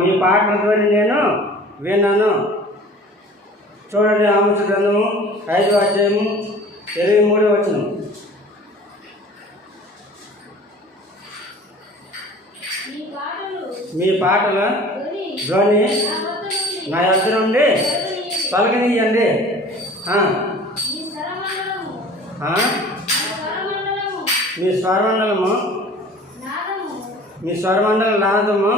మీ పాటల ద్వారా నేను విన్నాను. చూడండి, ఆమోస గ్రంథము 5వ అధ్యాయము 23వ వచనం. మీ పాటల ధ్వని నా యొద్ద నుండి తొలగనీయండి. మీ స్వరమండలము నాదము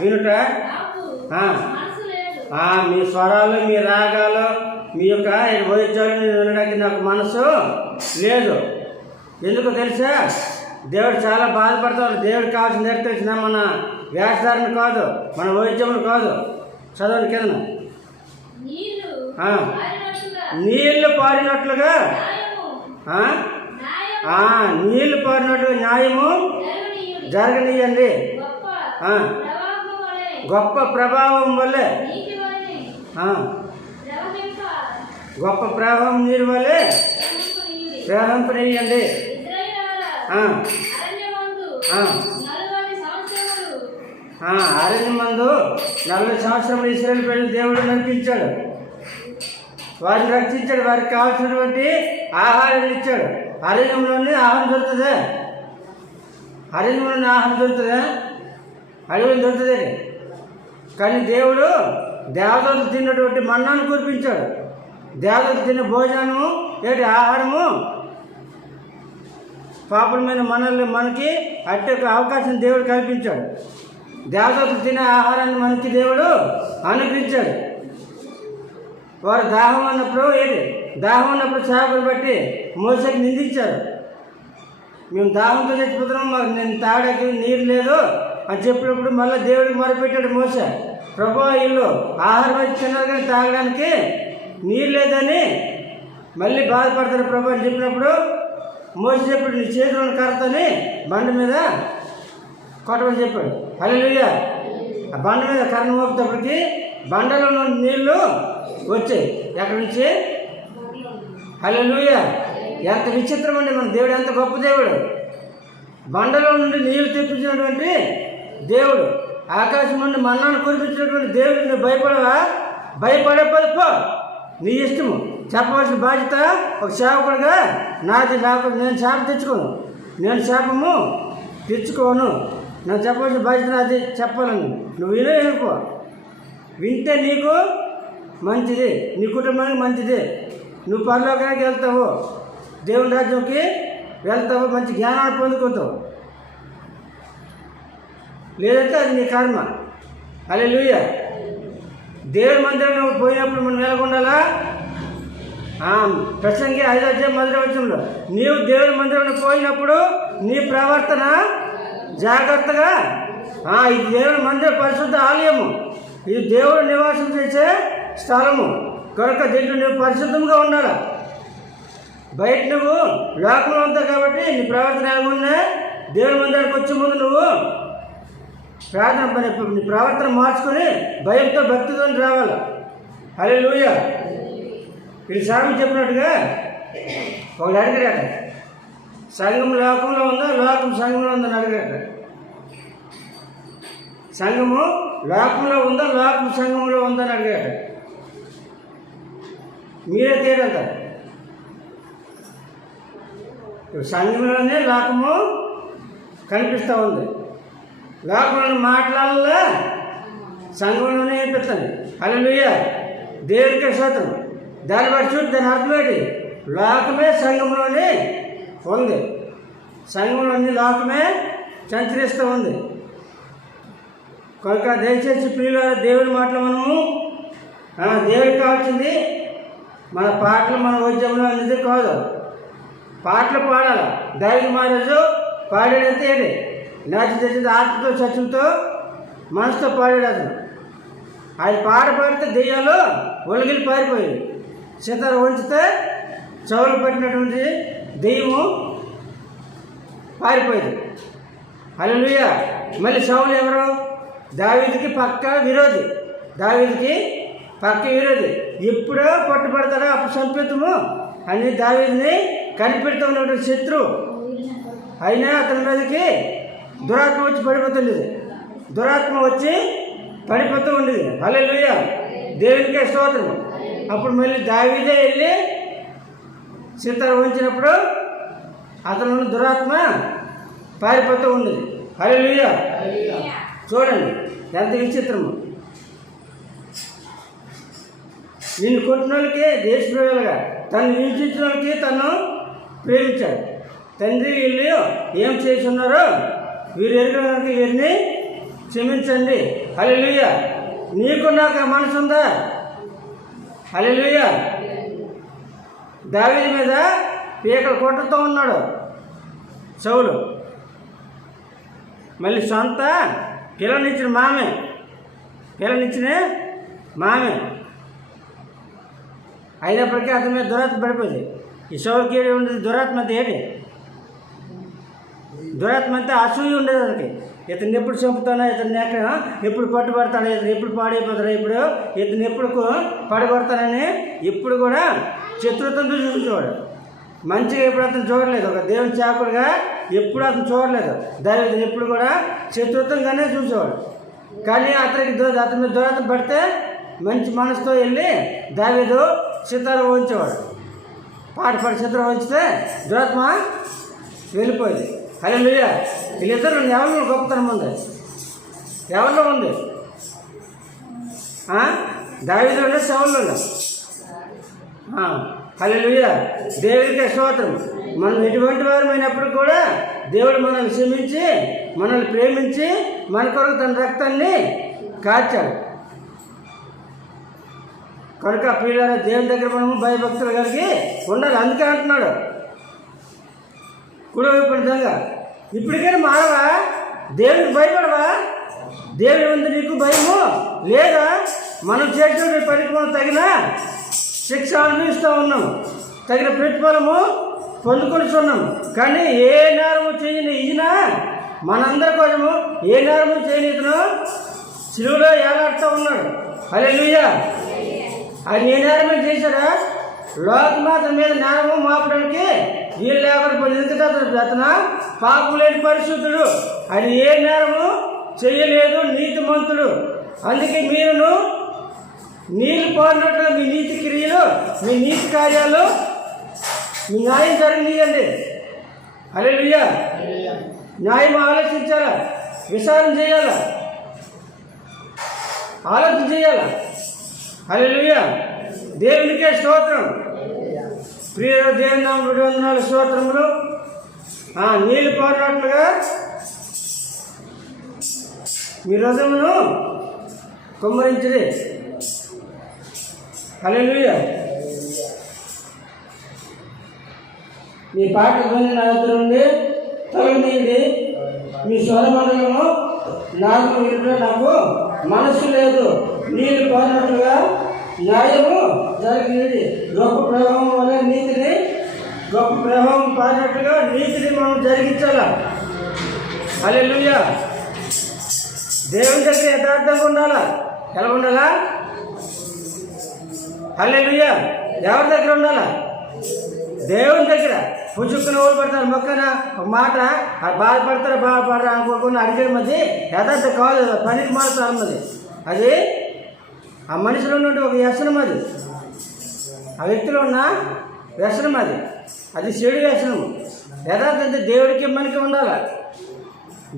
వినుట, మీ స్వరాలు, మీ రాగాలు, మీ యొక్క వైద్యాలను వినడానికి నాకు మనసు లేదు. ఎందుకు తెలుసా? దేవుడు చాలా బాధపడతాడు. దేవుడికి కావాల్సిన దగ్గర తెలిసిన మన వేషధారణ కాదు, మన వైద్యములు కాదు. చదవండి కింద. నీళ్లు పారినట్లుగా నీళ్లు పారినట్లుగా న్యాయము జరగనీయండి. గొప్ప ప్రభావం వల్లే, గొప్ప ప్రవాహం నీరు వల్లే ప్రవహింపనీయండి. అరణ్యమందు 40 సంవత్సరములు ఇశ్రాయేలు ప్రజలు దేవుడు నడిపించాడు. వారిని రక్షించాడు. వారికి కావాల్సినటువంటి ఆహారాన్ని ఇచ్చాడు. అరణ్యంలోనే ఆహారం దొరుకుతుందా? అరణ్యంలోనే ఆహారం దొరుకుతుందా? అడవిలో దొరుకుతుంది. కానీ దేవుడు దేవదూతలు తిన్నటువంటి మన్నాను కురిపించాడు. దేవదూతలు తిన్న భోజనము ఏంటి? ఆహారము. పాపులమైన మనకి అట్టి ఒక అవకాశం దేవుడు కల్పించాడు. దేవదూతలు తినే ఆహారాన్ని మనకి దేవుడు అనుగ్రహించాడు. వారు దాహం ఉన్నప్పుడు చేపలు బట్టి మోసకి నిందించారు. మేము దాహంతో చచ్చిపోతున్నాం, మాకు నేను తాగడానికి నీరు లేదు అని చెప్పినప్పుడు మళ్ళీ దేవుడికి మొరపెట్టాడు మోసే. ప్రభువా, వీళ్ళు ఆహారం వచ్చి తిన్నారు కానీ తాగడానికి నీరు లేదని మళ్ళీ బాధపడతారు ప్రభు అని చెప్పినప్పుడు మోసే చెప్పాడు, నీ చేతులను కర్రతని బండ మీద కొట్టమని చెప్పాడు. హల్లెలూయా. ఆ బండ మీద కర్రను మోపేటప్పటికి బండలో నుండి నీళ్లు వచ్చాయి. ఎక్కడి నుంచి? హల్లెలూయా. ఎంత విచిత్రం అండి మన దేవుడు, ఎంత గొప్ప దేవుడు. బండలో నుండి నీళ్లు తెప్పించినటువంటి దేవుడు, ఆకాశం నుండి మన్నాను కురిపించినటువంటి దేవుడు. నువ్వు భయపడవా? భయపడకపోతే పో, నీ ఇష్టము. చెప్పవలసిన బాధ్యత ఒక సేవకుడుగా నాది. నేను శాపం తెచ్చుకోను, నేను శాపము తెచ్చుకోను. నాకు చెప్పవలసిన బాధ్యత నాది, చెప్పాలని. నువ్వు వినపో, వింటే నీకు మంచిది, నీ కుటుంబానికి మంచిది. నువ్వు పరలోకానికి వెళ్తావు, దేవుని రాజ్యంకి వెళ్తావు, మంచి జ్ఞానాన్ని పొందుకుంటావు. లేదంటే అది నీ కర్మ. హల్లెలూయా. దేవుడి మందిరం నువ్వు పోయినప్పుడు మనం నెలకొండాలా? ప్రసంగి 5వ అధ్యాయం 1వ వచనంలో, నీవు దేవుడి మందిరంలో పోయినప్పుడు నీ ప్రవర్తన జాగ్రత్తగా. ఇది దేవుడి మందిరం, పరిశుద్ధ ఆలయము, ఇది దేవుడు నివాసం చేసే స్థలము కనుక దీంట్లో నువ్వు పరిశుద్ధంగా ఉండాలి. బయట నువ్వు లోకంలో ఉంటావు కాబట్టి నీ ప్రవర్తన ఎలాగున్నా దేవుడి మందిరానికి వచ్చే ముందు నువ్వు ప్రార్థన నీ ప్రవర్తన మార్చుకొని భయంతో భక్తితో రావాలి. హల్లెలూయా. ఇది స్వామి చెప్పినట్టుగా ఒకటి అడిగారట, సంఘం లోకంలో ఉందా, లోకం సంఘంలో ఉందని అడిగారట. సంఘము లోకంలో ఉందా, లోకం సంఘంలో ఉందని అడిగారట. మీరే తేడంటారు. సంఘంలోనే లోకము కనిపిస్తూ ఉంది. లోకంలో మాట్లాడాలా, సంఘంలోనే వినిపిస్తుంది. హల్లెలూయా. దేవుడికే స్తోత్రం. దాన్ని బట్టి చూసి దాని అర్థం ఏంటి? లోకమే సంఘంలోనే ఉంది. సంఘంలోని లోకమే సంచరిస్తూ ఉంది. కనుక దయచేసి ప్రియుల దేవుని మాటలు మనము దేవుడికి కావాల్సింది మన పాటలు, మన ఉద్యమంలో అనేది కాదు. పాటలు పాడాలి. దైవ మహారాజు పాడాడంతే ఏంటి? నాటి తెచ్చింది ఆత్మతో, సత్యంతో, మనసుతో పాడాడు అతను. ఆయన పాట పాడితే దెయ్యాలు ఒలిగిలి పారిపోయాయి. సితార ఉంచితే చెవులు పట్టినటువంటి దెయ్యము పారిపోయింది. హల్లెలూయా. మళ్ళీ సౌలు ఎవరు? దావీదుకి పక్క విరోధి. ఎప్పుడో పట్టుబడతాడో అప్పుడు సంపేతము అని దావీదుని కనిపెడుతూ ఉన్నటువంటి శత్రువు. అయినా అతని మీదకి దురాత్మ వచ్చి పడిపోతుంది. దురాత్మ వచ్చి పడిపోతూ ఉండేది. హల్లెలూయా, దేవునికే స్తోత్రం. అప్పుడు మళ్ళీ దావీదే వెళ్ళి సితార వంచినప్పుడు అతను దురాత్మ పారిపోతూ ఉండేది. హల్లెలూయా, చూడండి ఎంత విచిత్రము. నిన్ను కొట్టిన వాళ్ళకి దేశ ప్రజలుగా తను హింసించిన వాళ్ళకి తను ప్రేమించాడు. తండ్రి వీళ్ళు ఏం చేసి ఉన్నారో వీరు ఎరగడానికి వీరిని క్షమించండి. హల్లెలూయా, నీకు నాకు మనసు ఉందా? హల్లెలూయా, దావీదు మీద పీకలు కొట్టుతూ ఉన్నాడు సౌలు. మళ్ళీ సొంత పిల్లనిచ్చిన మామే అయినప్పటికీ అతని మీద దురాత్మ పడిపోయింది. ఈ సౌలుకి ఏది ఉండేది? దురాత్మ అంటే ఏంటి? దురాత్మ అంటే అసూయ ఉండేది అతనికి. ఇతను ఎప్పుడు చంపుతానో, ఇతను ఎప్పుడు పట్టుబడతాడో, ఇతను ఎప్పుడు పాడైపోతాడో, ఇతను ఎప్పుడు పడగొడతానని ఎప్పుడు కూడా శత్రుత్వం చూసేవాడు. మంచిగా ఎప్పుడు అతను చూడలేదు. ఒక దేవుని చాకుడుగా ఎప్పుడు అతను చూడలేదు. దావీదు ఎప్పుడు కూడా శత్రుత్వంగానే చూసేవాడు. కానీ అతని మీద దురాత్మ పడితే మంచి మనసుతో వెళ్ళి దావీదు సితార వంచేవాడు. పాట పాడి సితార వంచితే దురాత్మ వెళ్ళిపోయింది. హల్లెలూయా, వీళ్ళిద్దరు ఎవరిలో గొప్పతనం ఉంది? ఎవరిలో ఉంది? దావీదులో, సౌలులో. హల్లెలూయా, దేవుడికే స్తోత్రం. మనం ఎటువంటి వారమైనప్పుడు కూడా దేవుడు మనల్ని క్షమించి మనల్ని ప్రేమించి మన కొరకు తన రక్తాన్ని కార్చాడు. కనుక ప్రియులారా, దేవుని దగ్గర మనము భయభక్తులు కలిగి ఉండాలి. అందుకే అంటున్నాడు, కుడివైపు విధంగా ఇప్పటికైనా మారవా? దేవునికి భయపడవా? దేవుని ఉంది నీకు భయము లేదా? మనం చేసిన పనికి మనం తగిన శిక్ష అనుభవిస్తూ ఉన్నాము, తగిన ప్రతిఫలము పొందుకొనిస్తున్నాము. కానీ ఏ నేరము చేయని ఈయన మనందరి కోసము ఏ నేరము చేయని ఇతను సిలువలో ఏలాడుతూ ఉన్నాడు. హల్లెలూయా, ఆయన ఏ నేరమే చేశాడా? లోకమాత మీద నేరము మాపడానికి వీళ్ళు లేకపోతే ఎందుకంటే అతను పాపం లేని పరిశుద్ధుడు. ఆయన ఏ నేరము చేయలేదు, నీతిమంతుడు. అందుకే మీరును నీళ్ళు పోరినట్లు మీ నీతి క్రియలు, మీ నీతి కార్యాలు, మీ న్యాయం జరగనీయండి. హల్లెలూయా, న్యాయం ఆలోచించాలా, విచారణ చేయాలా, ఆలోచన చేయాలా. హల్లెలూయా, దేవునికే స్తోత్రం. ప్రియ దేవుని నామమున వందనాలు, స్తోత్రములు. నీళ్ళు పోరినట్లుగా మీ హృదయమును కుమ్మరించిరి. హల్లెలూయా, మీ పాట ధ్వని నా వద్ద నుండి తొలగినీయండి. మీ స్వరమండలము నాకు వినడం నాకు మనసు లేదు. నీళ్ళు పోరినట్లుగా న్యాయము జరిగినది. గొప్ప ప్రభావం వల్ల నీతిని, గొప్ప ప్రభావం పారినట్లుగా నీతిని మనం జరిగించాలా. హల్లెలూయా, దేవుని దగ్గర యథార్థంగా ఉండాలా. ఎలా ఉండాలా? హల్లెలూయా, ఎవరి దగ్గర ఉండాలా? దేవుని దగ్గర. పుచ్చుకున్న వాళ్ళు పడతారు మొక్కన ఒక మాట బాధపడతారు, బాధపడరు అనుకోకుండా అడిగడం అది యథార్థం కాదు, పనికి మారుతారు. అది ఆ మనిషిలో ఉన్నట్టు ఒక వ్యసనం, అది ఆ వ్యక్తిలో ఉన్న వ్యసనం, అది చెడు వ్యసనము. యథార్థంగా దేవుడికి మనకి ఉండాలి.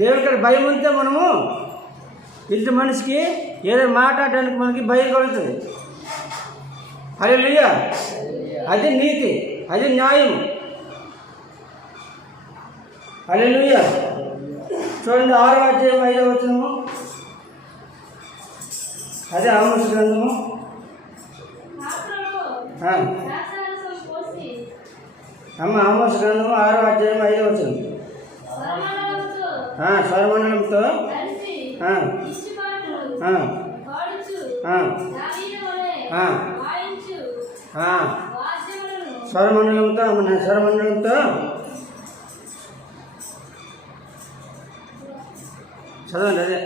దేవుడికి భయం ఉంటే మనము ఇంటి మనిషికి ఏదో మాట్లాడడానికి మనకి భయం కలుగుతుంది. హల్లెలూయా, అది నీతి, అది న్యాయం. హల్లెలూయా, చూడండి 6వ అధ్యాయం 5వ వచనము. అదే ఆమోస్ గ్రంథము. ఆమోస్ గ్రంథము 6వ అధ్యాయం 5వ వచనం. స్వరమండలంతో స్వరమండలంతో చదవండి. అదే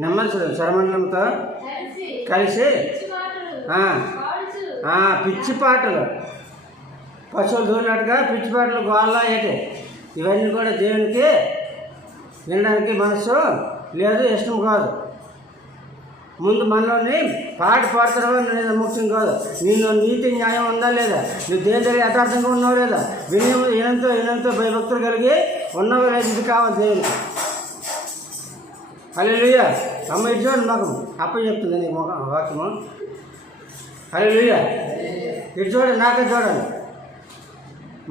నెమ్మది చదవండి. స్వరమండలంతో కలిసి పిచ్చి పాటలు పశువులు దూరినట్టుగా పిచ్చిపాటలు గోళ్ళ ఏంటి ఇవన్నీ కూడా దేవునికి వినడానికి మనసు లేదు, ఇష్టం కాదు. ముందు మనలోని పాట పాడుతున్నావా లేదా ముఖ్యం కాదు. నీలో నీతి న్యాయం ఉందా లేదా, నువ్వు దేని దగ్గర యథార్థంగా ఉన్నావు లేదా, వినంతో భయభక్తులు కలిగి ఉన్నావు లేదా, ఇది కావాలి దేవునికి. హల్లెలూయా. అమ్మ ఇటు చూడండి, మాకు అప్ప చెప్తుంది నీకు వాక్యము. హల్లెలూయా. ఇటు చూడండి, నాకే చూడండి.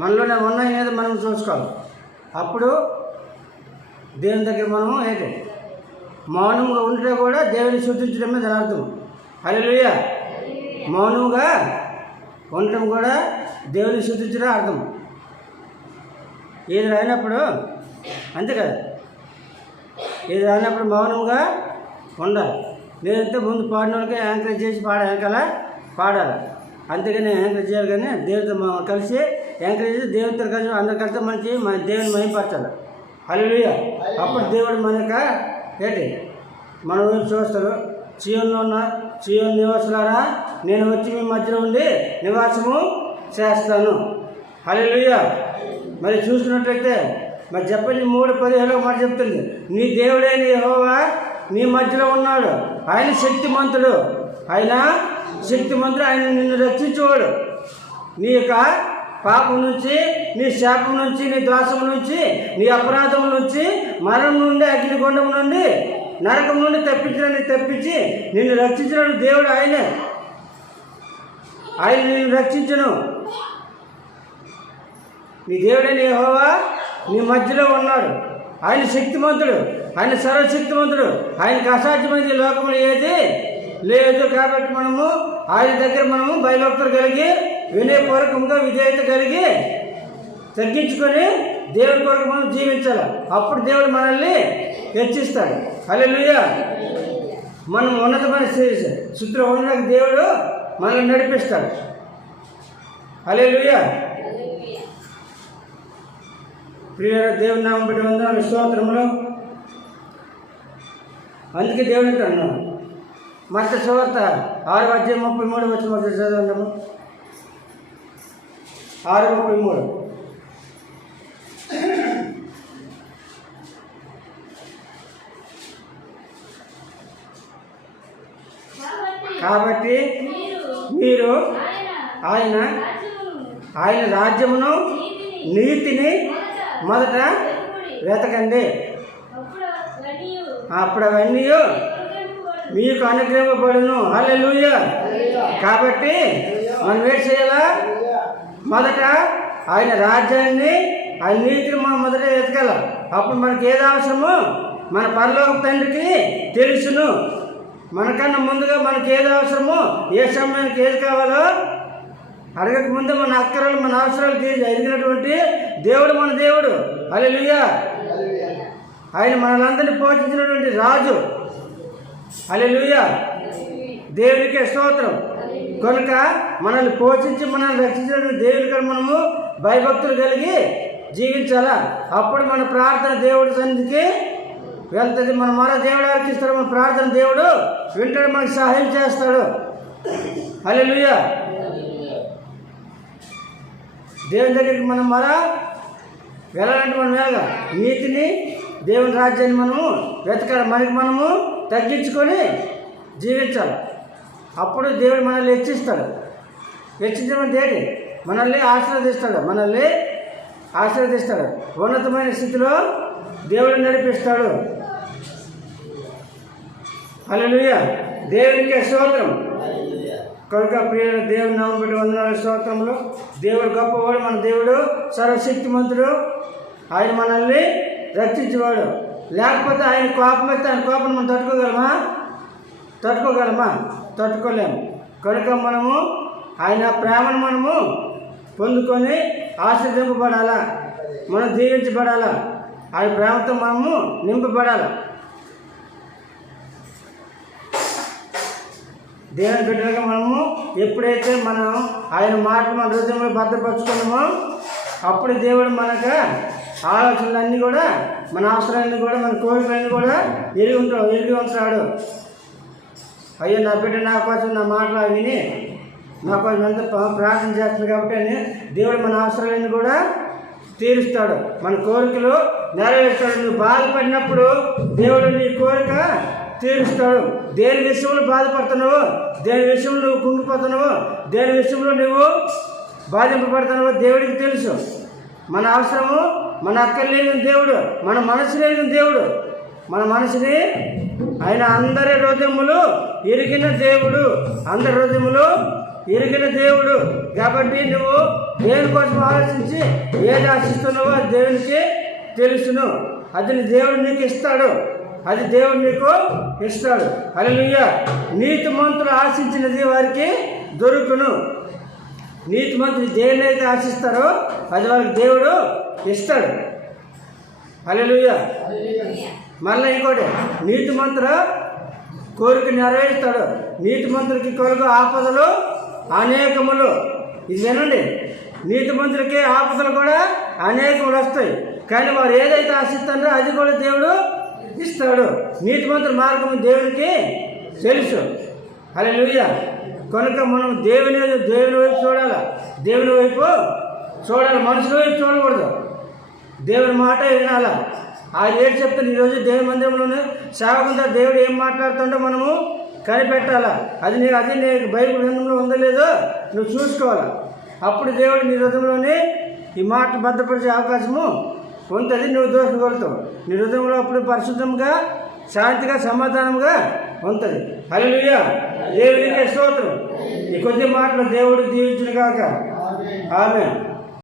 మనలోనే ఉన్నాయి లేదా మనం చూసుకోవాలి. అప్పుడు దేవుని దగ్గర మనము ఏంటి మౌనంగా ఉంటే కూడా దేవుని స్తుతించడమే దాని అర్థం. హల్లెలూయా. మౌనంగా ఉండటం కూడా దేవుని స్తుతించడం అర్థం. ఏది రాయినప్పుడు అంతే కదా, ఏది రాయినప్పుడు మౌనంగా ఉండాలి. లేదంటే ముందు పాడిన వాళ్ళకి యాంకరేజ్ చేసి వెనకాల పాడాలి. అంతేగాని యాంకరేజ్ చేయాలి. కానీ దేవుడితో కలిసి యాంకరేజ్ చేసి దేవుడితో కలిసి అందరికంటే మన దేవుని మహిమపరచాలి. హల్లెలూయా. అప్పుడు దేవుడు మనక ఏంటి మన వైపు చూస్తాడు. చీయోను నివాసులారా, నేను వచ్చి మీ మధ్యలో ఉండి నివాసము చేస్తాను. హల్లెలూయా. మరి చూసుకున్నట్లయితే మరి చెప్పండి 3:15 మాట చెప్తుంది, నీ దేవుడైన యెహోవా నీ మధ్యలో ఉన్నాడు. ఆయన శక్తిమంతుడు, ఆయన నిన్ను రక్షించేవాడు. నీ యొక్క పాపం నుంచి, నీ శాపం నుంచి, నీ దోషం నుంచి, నీ అపరాధం నుంచి, మరణం నుండి, అగ్నిగుండం నుండి, నరకం నుండి తప్పించి నిన్ను రక్షించిన దేవుడు ఆయనే. ఆయన నిన్ను రక్షించును. నీ దేవుడైన యెహోవా నీ మధ్యలో ఉన్నాడు. ఆయన శక్తిమంతుడు, ఆయన సర్వశక్తిమంతుడు, ఆయనకు అసాధ్యమైనది లోకంలో ఏది లేదు. కాబట్టి మనము ఆయన దగ్గర భయభక్తులు కలిగి వినయపూర్వకంగా విధేయత కలిగి తగ్గించుకొని దేవుడి కొరకు మనం జీవించాలి. అప్పుడు దేవుడు మనల్ని హెచ్చిస్తాడు. హల్లెలూయా. మనం ఉన్నతమైన స్థితిలో ఉండడానికి దేవుడు మనల్ని నడిపిస్తాడు. హల్లెలూయా. ప్రియుల దేవుని నామం బట్టి వందనాలు, స్తోత్రములు. అందుకే దేవుడికి అన్నాను. మత్తయి సువార్త 6:33 చదవండి. 6:33. కాబట్టి మీరు ఆయన రాజ్యమును నీతిని మొదట వెతకండి, అప్పుడు అవన్నీ మీకు అనుగ్రహింపబడును. హల్లెలూయా. కాబట్టి మనం ఏం చేయాలా? మొదట ఆయన రాజ్యాన్ని, ఆయన నీతిని మనం మొదట వెతకాల. అప్పుడు మనకి ఏది అవసరమో మన పరలోక తండ్రికి తెలుసును. మనకన్నా ముందుగా మనకి ఏది అవసరమో, ఏ సమయానికి ఏది కావాలో అడగక ముందు మన అక్కరలు, మన అవసరాలు ఎదిగినటువంటి దేవుడు మన దేవుడు. హల్లెలూయా. ఆయన మనలందరినీ పోషించినటువంటి రాజు. హల్లెలూయా. దేవునికే స్తోత్రం. కనుక మనల్ని పోషించి మనల్ని రక్షించిన దేవునికి మనము భయభక్తులు కలిగి జీవించాలా. అప్పుడు మన ప్రార్థన దేవుడి సన్నిధికి వెళ్తుంది. మన దేవుడు ఆలకిస్తాడు. మన ప్రార్థన దేవుడు వింటాడు, మనకు సహాయం చేస్తాడు. హల్లెలూయా. దేవుని దగ్గరికి మనం వెళ్ళాలంటే మనం వెళ్ళాలి. నీతిని, దేవుని రాజ్యాన్ని మనము వెతకాలి. మనము తగ్గించుకొని జీవించాలి. అప్పుడు దేవుడు మనల్ని హెచ్చిస్తాడు. హెచ్చించడం ఏంటి? మనల్ని ఆశీర్వదిస్తాడు. ఉన్నతమైన స్థితిలో దేవుడు నడిపిస్తాడు. హల్లెలూయా. దేవునికి స్తోత్రం. కనుక ప్రియుల దేవుని నామం బట్టి వందనాలు, స్తోత్రములు. దేవుడు గొప్పవాడు, మన దేవుడు సర్వశక్తిమంతుడు. ఆయన మనల్ని రక్షించేవాడు. లేకపోతే ఆయన కోపం వస్తే ఆయన కోపం మనం తట్టుకోలేము. కనుక మనము ఆయన ప్రేమను మనము పొందుకొని ఆశీర్వదింపబడాలా, మనం దీవించబడాలా, ఆయన ప్రేమతో మనము నింపబడాలి. దేవుని బిడ్డలుగా మనము ఎప్పుడైతే మనం ఆయన మాటలు మన హృదయంలో భద్రపరుచుకున్నామో అప్పుడు దేవుడు మనకు ఆలోచనలన్నీ కూడా, మన అవసరాలన్నీ కూడా, మన కోరికలన్నీ కూడా ఎరిగి ఉంటాడు. అయ్యో నా బిడ్డ నా కోసం నా మాటలు విని నాకు ఎంత ప్రార్థన చేస్తుంది కాబట్టి అని దేవుడు మన అవసరాలన్నీ కూడా తీరుస్తాడు, మన కోరికలు నెరవేరుస్తాడు. నువ్వు బాధపడినప్పుడు దేవుడు నీ కోరిక తీరుస్తాడు. దేని విషయంలో బాధపడుతున్నావు, దేని విషయంలో నువ్వు కుంగిపోతున్నావు, దేని విషయంలో నువ్వు బాధింపబడుతున్నావో దేవుడికి తెలుసు. మన అవసరము, మన అక్కర్లేని దేవుడు, మన మనసు లేని దేవుడు, మన మనసుని ఆయన అందరి హృదయములు ఎరిగిన దేవుడు, అందరి హృదయములు ఎరిగిన దేవుడు. కాబట్టి నువ్వు దేనికోసం ఆలోచించి ఏది ఆశిస్తున్నావో అది దేవునికి తెలుసును. అది దేవుడు నీకు ఇస్తాడు, అది దేవుడు నీకు ఇస్తాడు. హల్లెలూయా. నీతిమంతులు ఆశించినది వారికి దొరుకును. నీతిమంతులు దేన్నైతే ఆశిస్తారో అది వారికి దేవుడు ఇస్తాడు. హల్లెలూయా. మళ్ళీ ఇంకోటి, నీతిమంతుల కోరిక నెరవేరుస్తాడు. నీతిమంతులకి కొరకు ఆపదలు అనేకములు. ఇది వినండి, నీతిమంతులకి ఆపదలు కూడా అనేకములు వస్తాయి, కానీ వారు ఏదైతే ఆశిస్తారో అది కూడా దేవుడు ఇస్తాడు. నీతిమంతుల మార్గం దేవునికి తెలుసు. హల్లెలూయా. కనుక మనం దేవుని వైపు చూడాలి, దేవుని వైపు చూడాలి, మనుషుల వైపు చూడకూడదు. దేవుని మాట వినాలా. అది ఏడు చెప్తాను. ఈరోజు దేవుని మందిరంలోనే సేవకుందా దేవుడు ఏం మాట్లాడుతుండో మనము కనిపెట్టాలా. అది నీకు బైబిల్ గ్రంథంలో ఉందో లేదో నువ్వు చూసుకోవాలి. అప్పుడు దేవుడు నీ హృదయంలోనే ఈ మాట భద్రపరిచే అవకాశము ఉంటుంది. నువ్వు దోషగలుగుతావు. నీ హృదయంలో అప్పుడు పరిశుద్ధంగా, శాంతిగా, సమాధానంగా ఉంటుంది. హల్లెలూయా. దేవునికి స్తోత్రం. ఈ కొద్ది మాటలు దేవుడు దీవించును గాక. ఆమేన్.